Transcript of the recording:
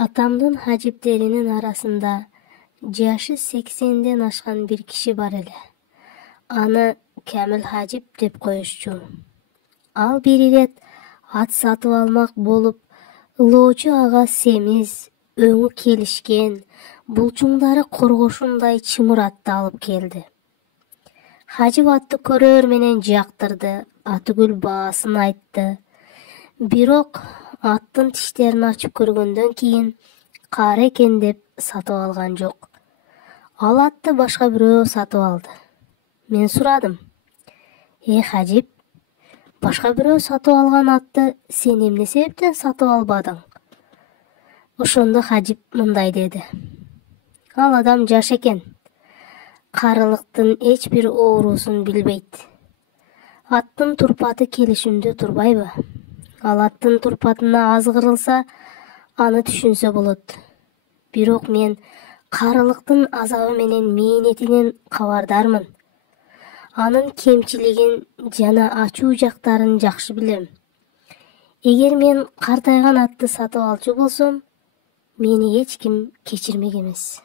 Атамдын хажиптеринин арасында жашы 80ден ашкан бир киши бар эле. Аны Камил Хажип деп коюшчу. Ал бир ирет ат сатып алмак болуп, ылоочу ага семиз, өңү келишкен, булчуңдары коргошундай чымыр атты алып келди. Хажип атты көрөр менен жактырды, атыгүл баасын айтты. Бирок аттын тиштерин ачып көргөндөн кийин каары экен деп сатып алган жок. Ал атты башка бирөө сатып алды. Мен сурадым: Хажип, башка бирөө сатып алган атты сен эмне себептен сатып албадың? Ошондо Хажип мындай деди: Ал адам жаш экен. Карылыктын эч бир оорусун билбейт. Аттын турпаты келишимдүү турбайбы? Ал аттын турпатына аз кырылса, аны түшүнсө болот. Бирок мен карылыктын азабы менен мээнетинен кабардармын. Анын кемчилигин жана ачуу жактарын жакшы билем. Эгер мен картайган атты сатып алчу болсом, мени эч ким кечирмек эмес.